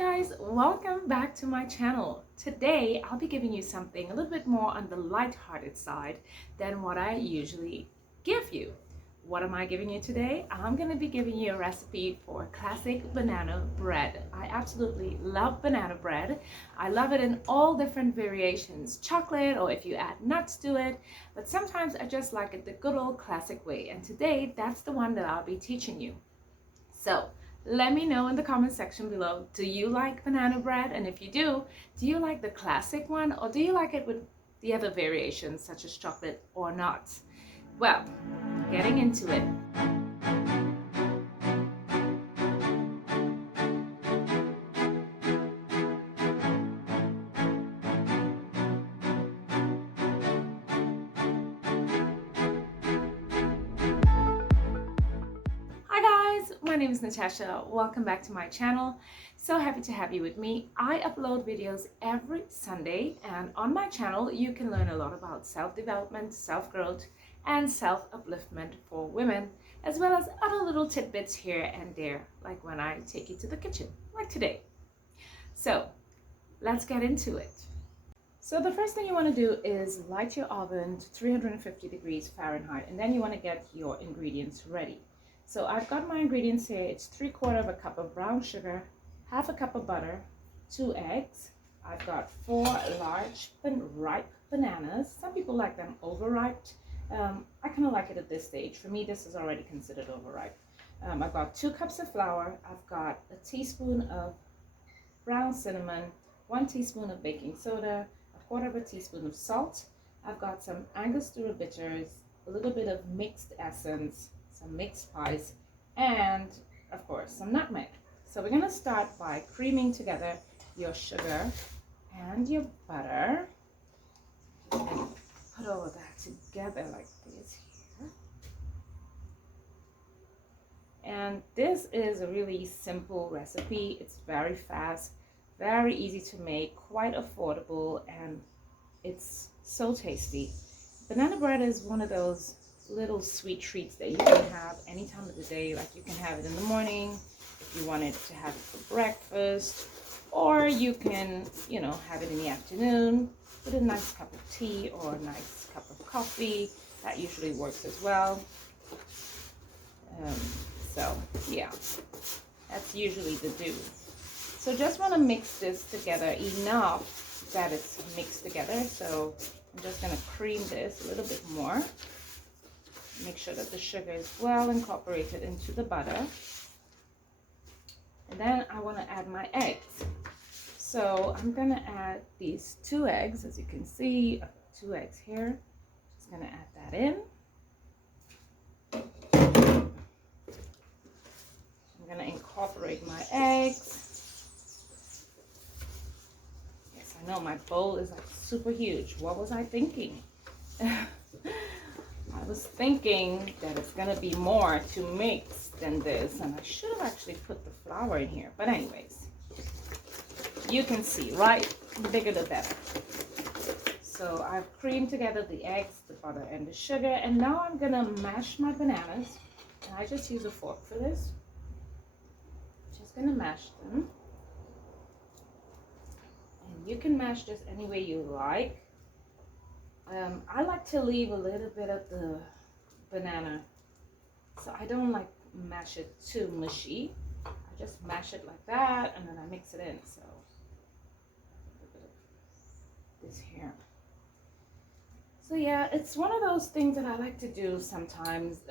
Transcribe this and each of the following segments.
guys, welcome back to my channel. Today I'll be giving you something a little bit more on the light-hearted side than what I usually give you. What am I giving you today? I'm going to be giving you a recipe for classic banana bread. I absolutely love banana bread. I love it in all different variations, chocolate or if you add nuts to it, but sometimes I just like it the good old classic way, and today that's the one that I'll be teaching you. So let me know in the comment section below, do you like banana bread? And if you do you like the classic one or do you like it with the other variations such as chocolate or nuts? Well, getting into it. My name is Natasha. Welcome back to my channel. So happy to have you with me. I upload videos every Sunday, and on my channel you can learn a lot about self-development, self-growth, and self-upliftment for women, as well as other little tidbits here and there, like when I take you to the kitchen, like today. So let's get into it. So the first thing you want to do is light your oven to 350 degrees Fahrenheit, and then you want to get your ingredients ready. So I've got my ingredients here. It's 3/4 cup of brown sugar, 1/2 cup of butter, 2 eggs. I've got 4 large ripe bananas. Some people like them overripe. I kind of like it at this stage. For me, this is already considered overripe. I've got 2 cups of flour. I've got a teaspoon of ground cinnamon, 1 teaspoon of baking soda, 1/4 teaspoon of salt. I've got some Angostura bitters, a little bit of mixed essence, some mixed spice, and of course some nutmeg. So we're going to start by creaming together your sugar and your butter, and put all of that together like this here. And this is a really simple recipe. It's very fast, very easy to make, quite affordable, and it's so tasty. Banana bread is one of those little sweet treats that you can have any time of the day. Like you can have it in the morning if you wanted to have it for breakfast, or you can, have it in the afternoon with a nice cup of tea or a nice cup of coffee. That usually works as well. So yeah, that's usually the do. So just want to mix this together enough that it's mixed together. So I'm just going to cream this a little bit more. Make sure that the sugar is well incorporated into the butter. And then I want to add my eggs. So I'm going to add these 2 eggs. As you can see, 2 eggs here. Just going to add that in. I'm going to incorporate my eggs. Yes, I know my bowl is like super huge. What was I thinking? I was thinking that it's going to be more to mix than this, and I should have actually put the flour in here. But anyways, you can see, right? The bigger the better. So I've creamed together the eggs, the butter, and the sugar, and now I'm going to mash my bananas. And I just use a fork for this. Just going to mash them. And you can mash this any way you like. I like to leave a little bit of the banana, so I don't like mash it too mushy. I just mash it like that, and then I mix it in. So a little bit of this here. So yeah, it's one of those things that I like to do sometimes,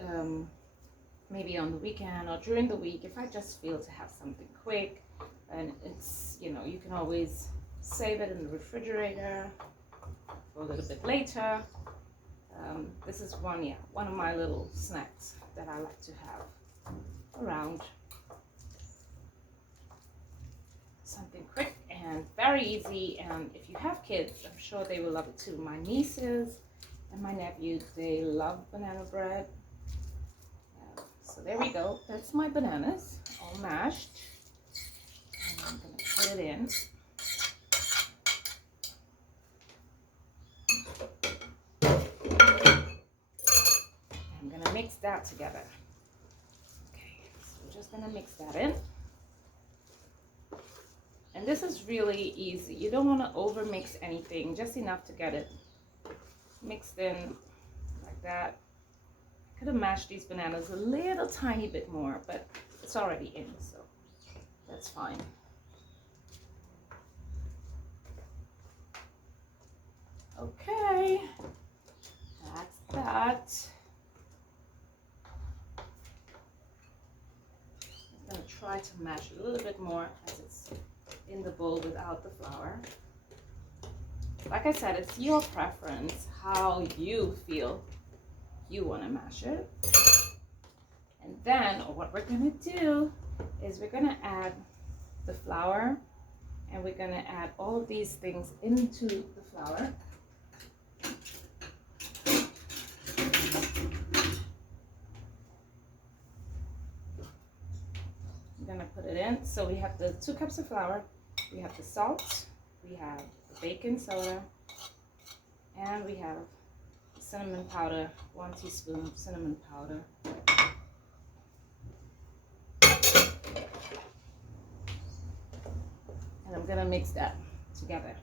maybe on the weekend or during the week if I just feel to have something quick. And it's, you can always save it in the refrigerator for a little bit later. This is one of my little snacks that I like to have around. Something quick and very easy, and if you have kids, I'm sure they will love it too. My nieces and my nephews, they love banana bread. So there we go. That's my bananas all mashed, and I'm going to put it in. Mix that together. Okay, so we're just going to mix that in. And this is really easy. You don't want to over mix anything, just enough to get it mixed in like that. I could have mashed these bananas a little tiny bit more, but it's already in, so that's fine. Okay, that's that. I'm gonna try to mash it a little bit more as it's in the bowl without the flour. Like I said, it's your preference how you feel you want to mash it. And then what we're gonna do is we're gonna add the flour, and we're gonna add all of these things into the flour. I'm gonna put it in. So we have the 2 cups of flour, we have the salt, we have the baking soda, and we have cinnamon powder, 1 teaspoon of cinnamon powder. And I'm gonna mix that together.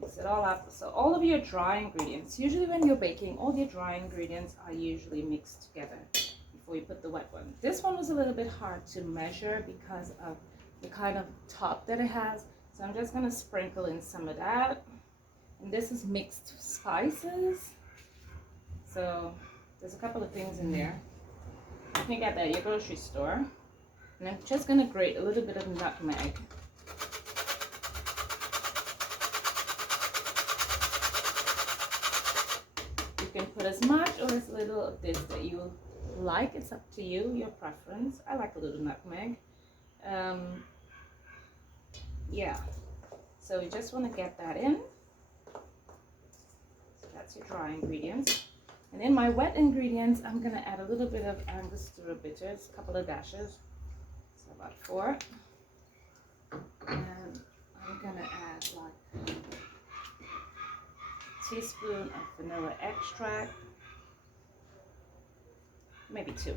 Mix it all up. So all of your dry ingredients, usually when you're baking, all your dry ingredients are usually mixed together before you put the wet one. This one was a little bit hard to measure because of the kind of top that it has. So I'm just gonna sprinkle in some of that. And this is mixed spices. So there's a couple of things in there. You can get that at your grocery store. And I'm just gonna grate a little bit of nutmeg. You can put as much or as little of this that you like. It's up to you, your preference. I like a little nutmeg. Yeah, so you just want to get that in. So that's your dry ingredients. And in my wet ingredients, I'm going to add a little bit of Angostura bitters, a couple of dashes, so about 4. And I'm going to add like teaspoon of vanilla extract, maybe 2.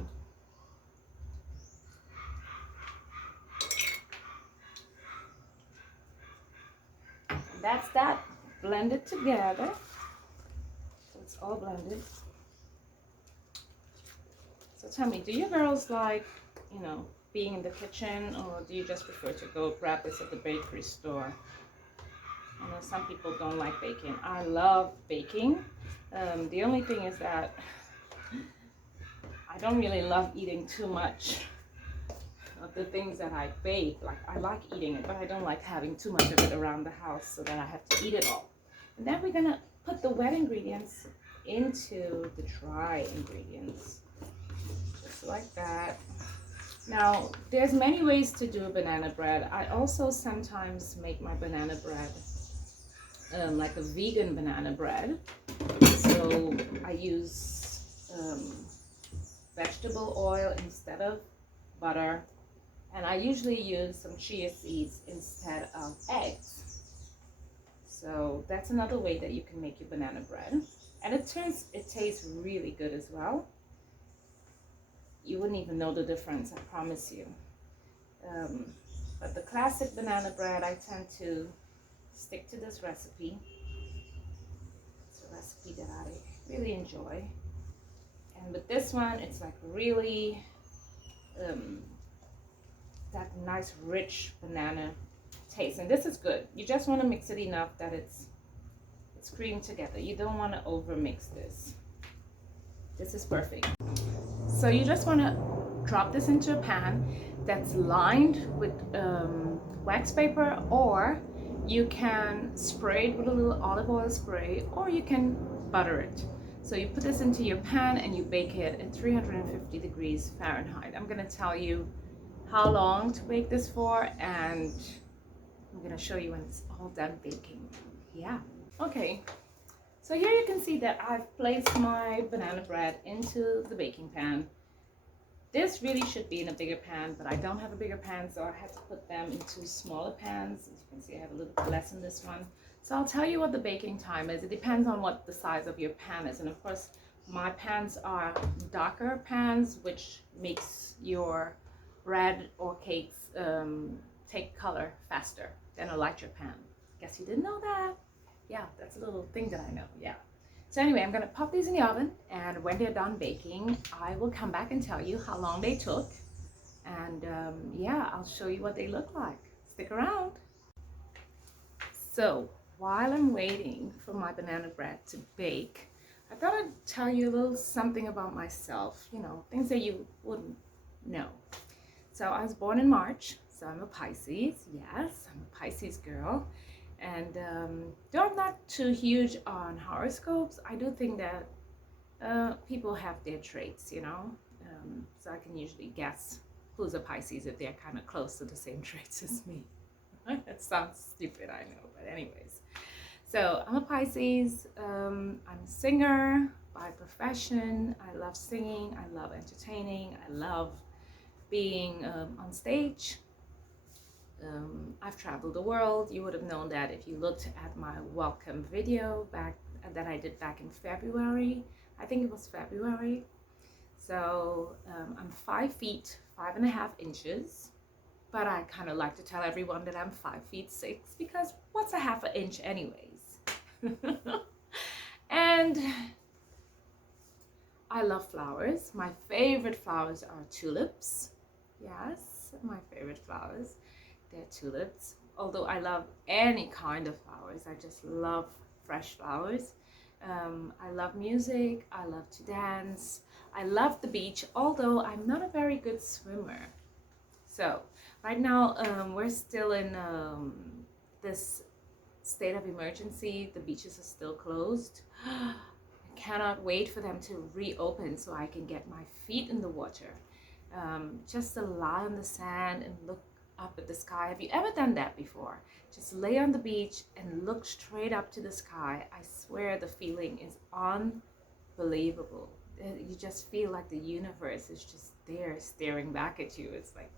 And that's that. Blend it together. So it's all blended. So tell me, do you girls like, you know, being in the kitchen, or do you just prefer to go grab this at the bakery store? I know some people don't like baking. I love baking. The only thing is that I don't really love eating too much of the things that I bake. Like, I like eating it, but I don't like having too much of it around the house so that I have to eat it all. And then we're gonna put the wet ingredients into the dry ingredients, just like that. Now, there's many ways to do a banana bread. I also sometimes make my banana bread like a vegan banana bread. So I use vegetable oil instead of butter, and I usually use some chia seeds instead of eggs. So that's another way that you can make your banana bread, and it tastes really good as well. You wouldn't even know the difference, I promise you. But the classic banana bread, I tend to stick to this recipe. It's a recipe that I really enjoy. And with this one, it's like really that nice rich banana taste. And this is good. You just want to mix it enough that it's creamed together. You don't want to over mix this. This is perfect. So you just want to drop this into a pan that's lined with wax paper, or you can spray it with a little olive oil spray, or you can butter it. So you put this into your pan and you bake it at 350 degrees Fahrenheit. I'm going to tell you how long to bake this for, and I'm going to show you when it's all done baking. Yeah. Okay. So here you can see that I've placed my banana bread into the baking pan. This really should be in a bigger pan, but I don't have a bigger pan, so I had to put them into smaller pans. As you can see, I have a little bit less in this one. So I'll tell you what the baking time is. It depends on what the size of your pan is. And of course, my pans are darker pans, which makes your bread or cakes take color faster than a lighter pan. Guess you didn't know that? Yeah, that's a little thing that I know, yeah. So anyway, I'm gonna pop these in the oven, and when they're done baking, I will come back and tell you how long they took. And yeah, I'll show you what they look like. Stick around. So while I'm waiting for my banana bread to bake, I thought I'd tell you a little something about myself, you know, things that you wouldn't know. So I was born in March, so I'm a Pisces. Yes, I'm a Pisces girl. And though I'm not too huge on horoscopes, I do think that people have their traits, you know. So I can usually guess who's a Pisces if they're kind of close to the same traits as me. That sounds stupid, I know, but anyways. So I'm a Pisces. I'm a singer by profession. I love singing. I love entertaining. I love being on stage. I've traveled the world. You would have known that if you looked at my welcome video back that I did back in February. I think it was February. So I'm 5 feet 5.5 inches, but I kind of like to tell everyone that I'm 5 feet 6 because what's a half an inch anyways? And I love flowers. My favorite flowers are tulips. Yes, my favorite flowers. They're tulips. Although I love any kind of flowers, I just love fresh flowers. I love music. I love to dance. I love the beach, although I'm not a very good swimmer. So right now we're still in this state of emergency. The beaches are still closed. I cannot wait for them to reopen so I can get my feet in the water. Just to lie on the sand and look up at the sky. Have you ever done that before? Just lay on the beach and look straight up to the sky. I swear the feeling is unbelievable. You just feel like the universe is just there staring back at you. It's like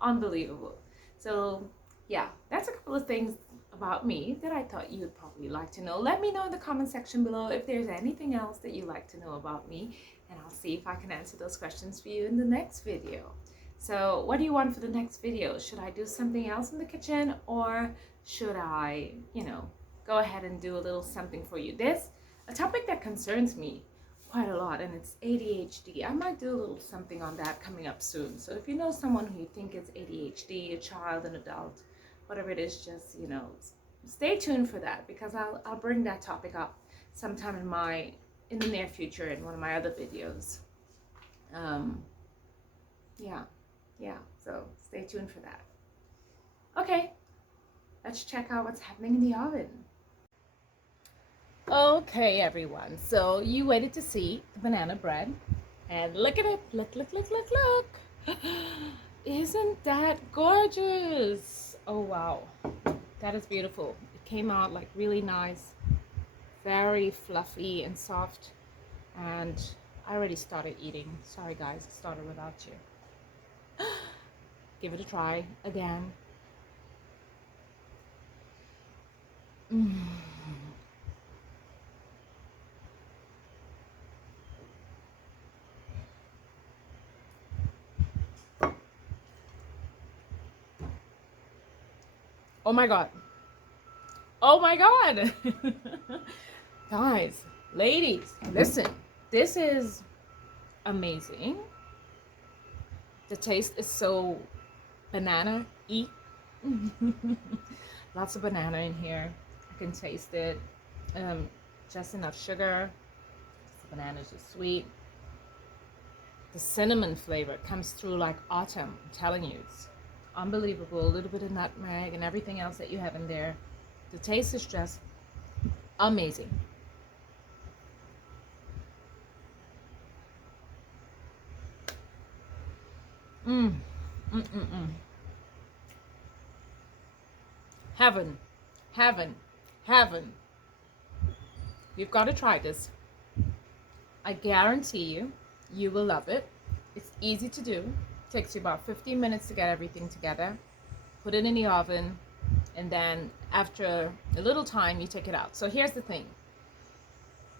unbelievable. So yeah, that's a couple of things about me that I thought you'd probably like to know. Let me know in the comment section below if there's anything else that you'd like to know about me, and I'll see if I can answer those questions for you in the next video. So what do you want for the next video? Should I do something else in the kitchen, or should I, you know, go ahead and do a little something for you? There's a topic that concerns me quite a lot, and it's ADHD. I might do a little something on that coming up soon. So if you know someone who you think is ADHD, a child, an adult, whatever it is, just, you know, stay tuned for that, because I'll bring that topic up sometime in the near future in one of my other videos. Yeah, so stay tuned for that. Okay, let's check out what's happening in the oven. Okay, everyone, so you waited to see the banana bread, and look at it. Look. Isn't that gorgeous? Oh wow, that is beautiful. It came out like really nice, very fluffy and soft, and I already started eating. Sorry guys, I started without you. Give it a try again. Oh my god. Oh my god. Guys, ladies, listen. This is amazing. The taste is so banana-y. Lots of banana in here. I can taste it. Just enough sugar. The banana is just sweet. The cinnamon flavor comes through like autumn. I'm telling you, it's unbelievable. A little bit of nutmeg and everything else that you have in there. The taste is just amazing. Heaven, heaven, heaven. You've got to try this. I guarantee you, you will love it. It's easy to do. It takes you about 15 minutes to get everything together. Put it in the oven, and then after a little time, you take it out. So here's the thing.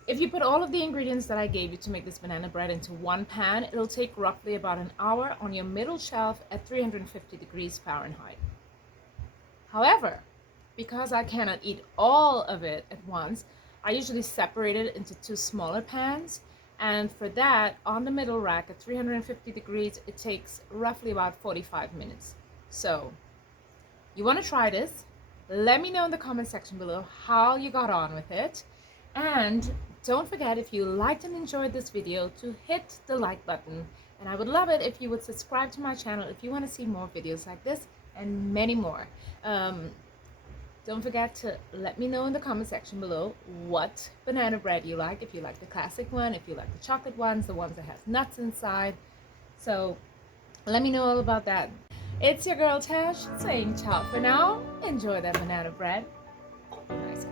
If you put all of the ingredients that I gave you to make this banana bread into one pan, it'll take roughly about an hour on your middle shelf at 350 degrees Fahrenheit. However, because I cannot eat all of it at once, I usually separate it into two smaller pans. And for that, on the middle rack at 350 degrees, it takes roughly about 45 minutes. So you want to try this? Let me know in the comment section below how you got on with it. And don't forget, if you liked and enjoyed this video, to hit the like button. And I would love it if you would subscribe to my channel if you want to see more videos like this and many more. Don't forget to let me know in the comment section below what banana bread you like. If you like the classic one, if you like the chocolate ones, the ones that have nuts inside. So let me know all about that. It's your girl Tash saying ciao for now. Enjoy that banana bread. Nice.